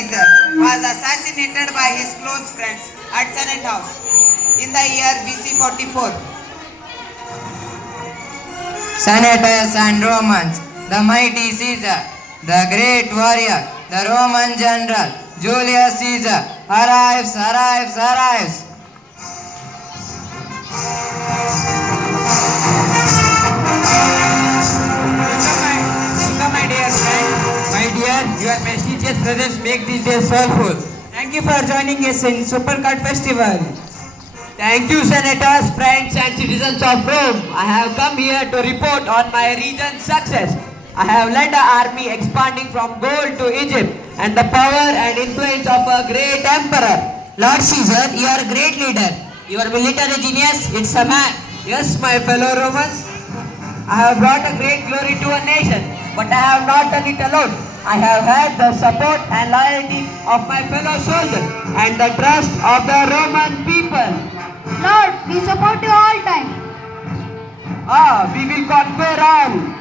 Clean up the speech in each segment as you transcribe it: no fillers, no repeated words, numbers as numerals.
Caesar was assassinated by his close friends at Senate House in the year BC 44. Senators and Romans, the mighty Caesar, the great warrior, the Roman general, Julius Caesar, arrives. Welcome, my dear friend. My dear, your prestigious presence make these days soulful. Thank you for joining us in Supercut Festival. Thank you, senators, friends, and citizens of Rome. I have come here to report on my region's success. I have led an army expanding from Gaul to Egypt and the power and influence of a great emperor. Lord Caesar, you are a great leader. Your military genius, it's a man. Yes, my fellow Romans, I have brought a great glory to a nation, but I have not done it alone. I have had the support and loyalty of my fellow soldiers and the trust of the Roman people. Lord, we support you all time. We will conquer all.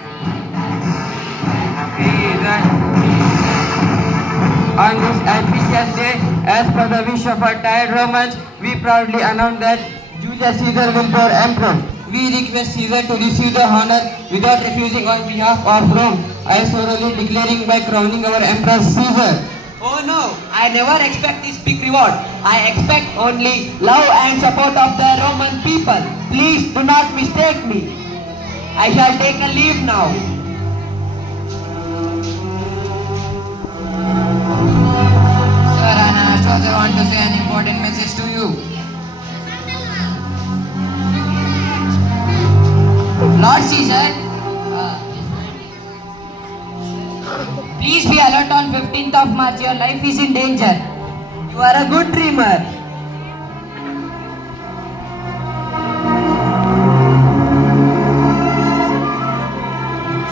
On this auspicious day, as per the wish of our tired Romans, we proudly announce that Julius Caesar will be our emperor. We request Caesar to receive the honor without refusing on behalf of Rome. I solemnly declaring by crowning our emperor Caesar. Oh no, I never expect this big reward. I expect only love and support of the Roman people. Please do not mistake me. I shall take a leave now. Sir, Anastas, I want to say an important message to you. Lord Caesar, please be alert on 15th of March. Your life is in danger. You are a good dreamer.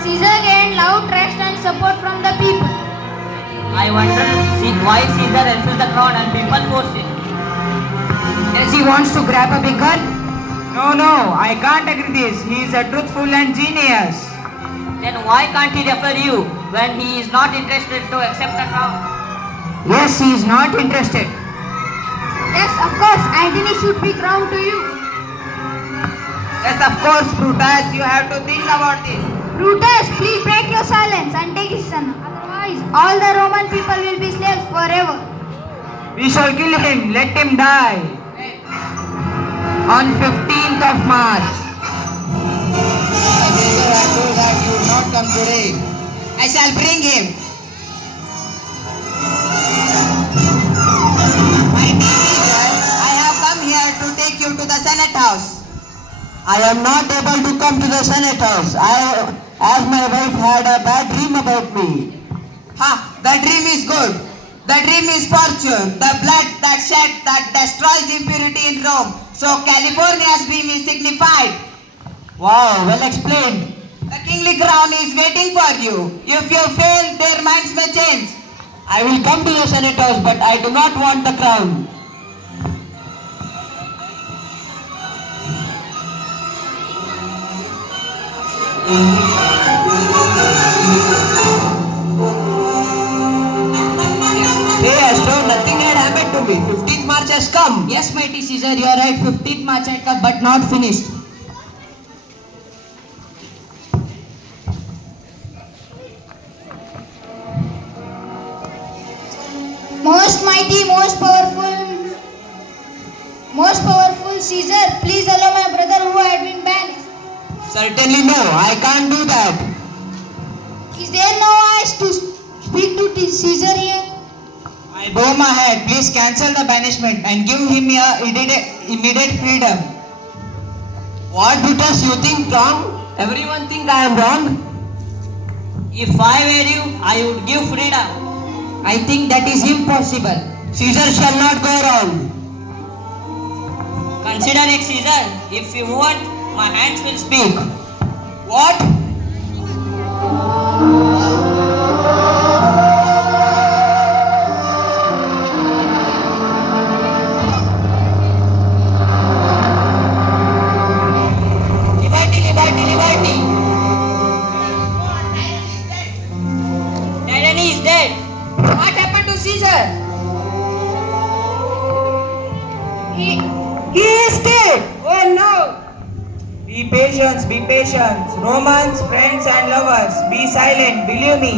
Caesar gained love, trust and support from the people. I wonder why Caesar refuses the crown and people force it. Does he wants to grab a big gun? No, I can't agree this. He is a truthful and genius. Then why can't he refer you when he is not interested to accept the crown? Yes, he is not interested. Yes, of course, Antony should be crowned to you. Yes, of course, Brutus, you have to think about this. Brutus, please break your silence and take his son. Otherwise, all the Roman people will be slaves forever. We shall kill him. Let him die. On 15th of March. Caesar, I told that you would not come today. I shall bring him. My dear Caesar, I have come here to take you to the Senate House. I am not able to come to the Senate House. As my wife had a bad dream about me. The dream is good. The dream is fortune. The blood that shed that destroys impurity in Rome. So California's dream is signified. Wow, well explained. The kingly crown is waiting for you. If you fail, their minds may change. I will come to the Senate House, but I do not want the crown. Hey Astro, nothing had happened to me. 15th March has come. Yes, mighty Caesar, you are right. 15th March had come, but not finished. Most mighty, most powerful Caesar, please allow my brother who had been banished. Certainly no, I can't do that. Is there no eyes to speak to Caesar here? I bow my head. Please cancel the banishment and give him immediate freedom. What Brutus, you think wrong? Everyone think I am wrong? If I were you, I would give freedom. I think that is impossible. Caesar shall not go wrong. Consider it, Caesar. If you want, my hands will speak. What? Liberty. Tyranny is dead. What happened to Caesar? Caesar. He is killed. Oh no. Be patient. Romans, friends and lovers, be silent, believe me.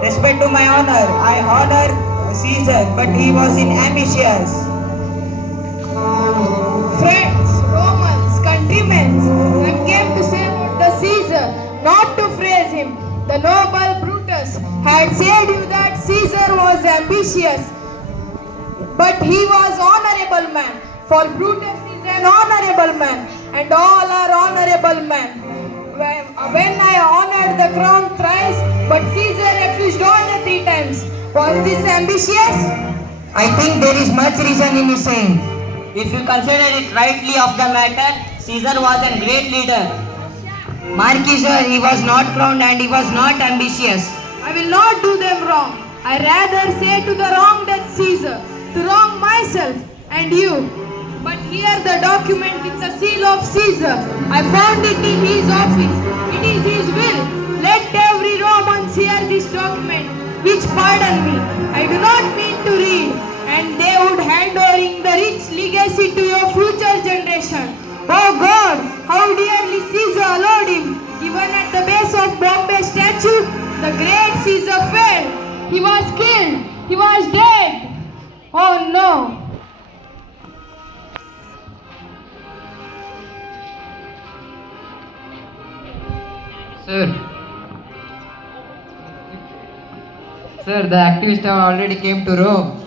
Respect to my honor. I honor Caesar, but he was ambitious. Friends, Romans, countrymen, I came to say about the Caesar, not to praise him. The noble Brutus had said you that Caesar was ambitious, but he was honorable man. For Brutus is an honorable man, and all are honorable men. When I honored the crown thrice, but Caesar refused all the 3 times. Was this ambitious? I think there is much reason in his saying. If you consider it rightly of the matter, Caesar was a great leader. Marquis sir, he was not crowned and he was not ambitious. I will not do them wrong. I rather say to the wrong that Caesar, to wrong myself and you. But here the document with the seal of Caesar. I found it in his office. It is his will. Let every Roman hear this document, which pardon me, I do not mean to read, and they would hand over the rich legacy to your future generation. Oh God, how dearly Caesar allowed him. Even at the base of Bombay statue, the great Caesar fell. He was killed. He was dead. Oh no. Sir, the activists have already came to Rome.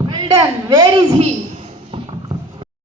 Well done. Where is he?